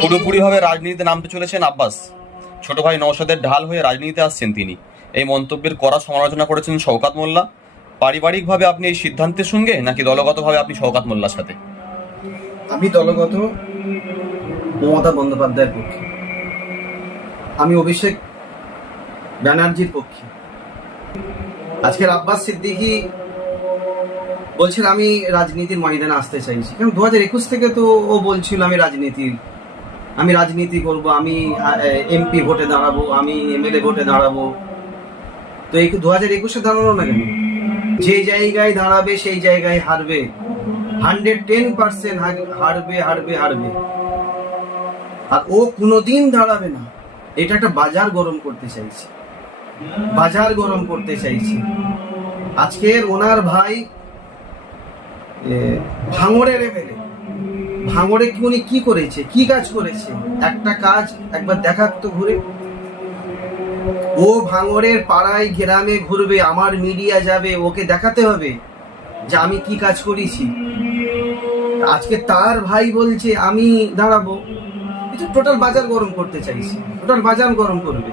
পুরোপুরিভাবে রাজনীতিতে নামতে চলেছেন আব্বাস। ছোট ভাই নওশাদের ঢাল হয়ে রাজনীতিতে আসছেন তিনি। এই মন্তব্যের কড়া সমালোচনা করেছেন শওকত মোল্লা। পারিবারিকভাবে আপনি এই সিদ্ধান্তের সঙ্গে নাকি দলগতভাবে আপনি শওকত মোল্লার সাথে? আমি দলগত মমতা বন্দ্যোপাধ্যায়ের পক্ষে, আমি অভিষেক ব্যানার্জির পক্ষে। আজকের আব্বাস সিদ্দিকী বলছেন আমি রাজনীতির ময়দানে আসতে চাইছি, কারণ 2021 থেকে তো ও বলছিল আমি রাজনীতি করব, আমি এমপি ভোটে দাঁড়াবো, আমি এমএলএ ভোটে দাঁড়াবো। তো এই 2021-এ দাঁড়ানো না কেন? যে জায়গায় দাঁড়াবে সেই জায়গায় হারবে, 110% হারবে হারবে হারবে। আর ও কোনোদিন দাঁড়াবে না। এটা একটা বাজার গরম করতে চাইছে, বাজার গরম করতে চাইছে। আজকের ওনার ভাই ভাঙড়ের এমএলএ, ভাঙড়ে উনি কি করেছে, কি কাজ করেছে? একটা কাজ একবার দেখাক তো ঘুরে। ও ভাঙড়ের পাড়ায় গ্রামে ঘুরবে, আমার মিডিয়া যাবে, ওকে দেখাতে হবে যে আমি কি কাজ করেছি। আজকে তার ভাই বলছে আমি দাঁড়াবো। এটা টোটাল বাজার গরম করতে চাইছে, টোটাল বাজার গরম করবে।